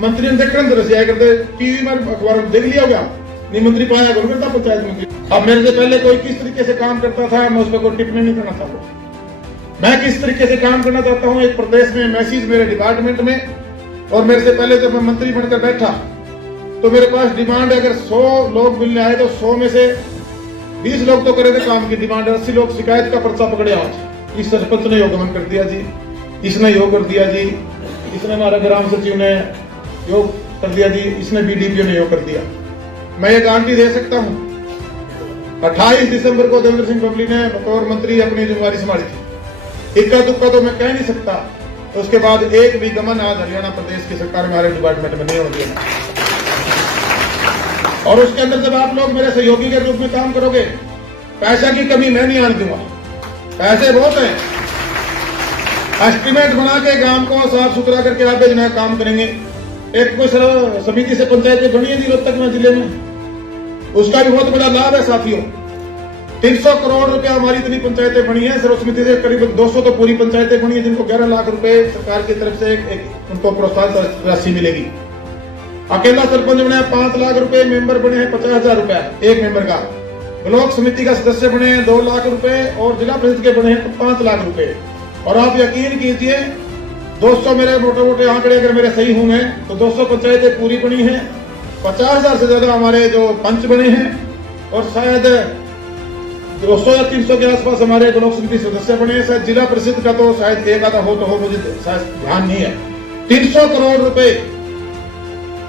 मंत्री ने देखकर तरस जाया करते, टीवी में अखबार में देख लिया होगा, नहीं मंत्री पाया करो करता पंचायत मंत्री। अब मेरे से पहले कोई किस तरीके से काम करता था, मैं उस पर कोई टिप्पणी नहीं करना चाहता। मैं किस तरीके से काम करना चाहता हूँ एक प्रदेश में, मैसेज मेरे डिपार्टमेंट में। और मेरे से पहले जब मैं मंत्री बनकर बैठा तो मेरे पास डिमांड है, अगर 100 लोग मिलने आए तो 100 में से 20 लोग तो करे थे काम की डिमांड, 80 लोग शिकायत का पर्चा पकड़े। आज इस सरपंच ने योग गमन कर दिया जी, इसने योग कर दिया जी, इसने हमारा ग्राम सचिव ने योग कर दिया जी, इसने बीडीपीओ ने योग कर दिया। मैं ये गारंटी दे सकता हूं 28 दिसंबर को देवेंद्र सिंह बबली ने बतौर मंत्री अपनी जिम्मेदारी संभाली थी। इक्का दुक्का तो मैं कह नहीं सकता। तो उसके बाद एक भी गमन आज हरियाणा प्रदेश की सरकार में हमारे डिपार्टमेंट में नहीं होती है। और उसके अंदर जब आप लोग मेरे सहयोगी के रूप में काम करोगे, पैसा की कमी मैं नहीं आने दूंगा। पैसे बहुत हैं, एस्टिमेट बना के गांव को साफ सुथरा करके आप भेजना काम करेंगे। एक कोई समिति से पंचायतें बनी है जी रोहतक में जिले में, उसका भी बहुत बड़ा लाभ है साथियों। 300 करोड़ रुपया हमारी इतनी पंचायतें बनी है, सर्व समिति से करीब 200 तो पूरी पंचायतें बनी है, जिनको 11 लाख रुपए सरकार की तरफ से उनको प्रोत्साहन राशि मिलेगी। अकेला सरपंच बने हैं 5 लाख रुपए, मेंबर बने हैं 50,000 रुपया एक मेंबर का, ब्लॉक समिति का सदस्य बने हैं 2 लाख रुपए और जिला परिषद के बने हैं 5 लाख रुपए। और आप यकीन कीजिए 200 मेरे मोटे मोटे आंकड़े अगर मेरे सही होंगे तो 200 पंचायतें पूरी बनी हैं, 50,000 से ज्यादा हमारे जो पंच बने हैं और शायद 200 या 300 के आसपास हमारे ब्लॉक समिति सदस्य बने हैं। शायद जिला परिषद का तो शायद एक आधा हो तो हो, मुझे शायद ध्यान नहीं है। 300 करोड़ रुपए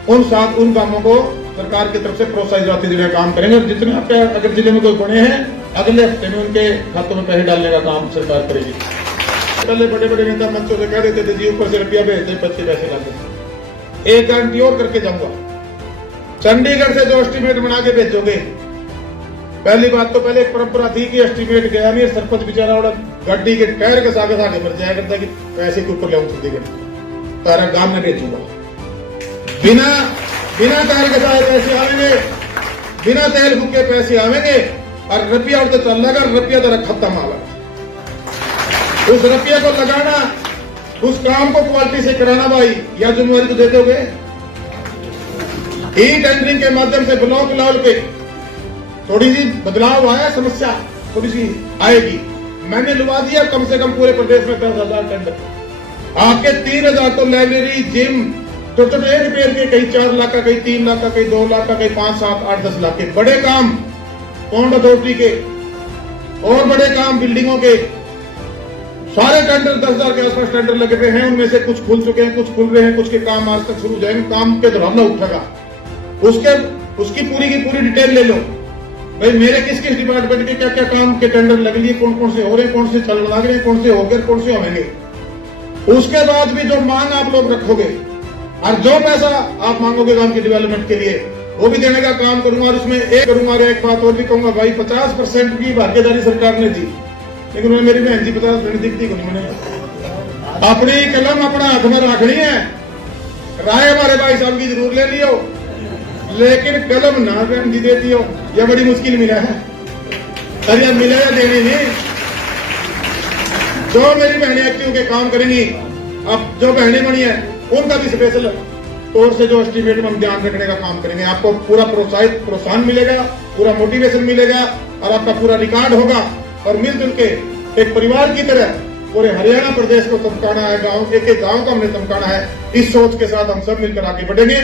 उन कामों को सरकार की तरफ से प्रोत्साहित राशि देने का काम करेंगे। और जितने आपके अगर जिले में कोई बने हैं अगले हफ्ते में उनके खातों में पैसे डालने का काम सरकार करेगी। पहले बड़े बड़े नेता मंचों से कह देते थे जी ऊपर से रुपया भेजते 25 पैसे लाते। एक गारंटी और करके जाऊंगा, चंडीगढ़ से जो एस्टीमेट बना के भेजोगे, पहली बात तो पहले एक परंपरा थी कि एस्टीमेट गया नहीं, सरपंच बेचारा और गाड़ी के टायर के सागे सागे मर जाया करता कि पैसे के ऊपर ले चंडीगढ़ तारा गांव में भेजूंगा। बिना टायर के सागे पैसे आवेंगे, बिना तेल फूके पैसे आवेंगे और रुपया उड़ते चल लगा, रुपया तेरा खत्म आ लगा। उस रुपये को लगाना, उस काम को क्वालिटी से कराना भाई, या जिम्मेवारी तो दे दोगे। ई टेंडरिंग के माध्यम से ब्लॉक लेवल पे थोड़ी सी बदलाव आया, समस्या थोड़ी सी आएगी। मैंने लुवा दिया कम से कम पूरे प्रदेश में 10,000 टेंडर। आपके 3,000 तो लाइब्रेरी, जिम, छोटे छोटे रिपेयर के, कहीं 4 लाख का, कहीं 3 लाख का, कहीं 2 लाख का, कहीं 5, 7, 8, 10 लाख के बड़े काम, पौंड अथॉरिटी के और बड़े काम बिल्डिंगों के सारे टेंडर 10,000 के आसपास टेंडर लगे हुए हैं। उनमें से कुछ खुल चुके हैं, कुछ खुल रहे हैं, कुछ के काम आज तक शुरू हो जाएंगे। काम के दौरान उठेगा उसकी पूरी की पूरी डिटेल ले लो भाई, मेरे किस किस डिपार्टमेंट के क्या क्या काम के टेंडर लग लिए, कौन कौन से हो रहे हैं, कौन से चल लग रहे हैं, कौन से हो गए, कौन से होंगे। उसके बाद भी जो मांग आप लोग रखोगे और जो पैसा आप मांगोगे गांव के डेवलपमेंट के लिए, वो भी देने का काम करूंगा। और उसमें एक करूंगा, एक बात और भी कहूंगा भाई, 50% की भागीदारी सरकार ने दी, लेकिन उन्हें मेरी बहन जी 50% दिखती को नहीं। मैंने अपनी कलम अपना हाथ में रखनी है, राय हमारे भाई साहब की जरूर ले लियो, लेकिन कलम ना बहन जी देती हो, यह बड़ी मुश्किल मिला है। अरे मिला या देने नहीं, जो मेरी बहनें एक्टिव के काम करेंगी, अब जो बहनें बनी है उनका भी स्पेशल तौर से जो एस्टीमेट में हम ध्यान रखने का काम करेंगे। आपको पूरा प्रोत्साहन मिलेगा, पूरा मोटिवेशन मिलेगा और आपका पूरा रिकॉर्ड होगा। और मिलजुल के एक परिवार की तरह पूरे हरियाणा प्रदेश को चमकाना है, गांव एक गांव को हमने चमकाना है। इस सोच के साथ हम सब मिलकर आगे बढ़ेंगे।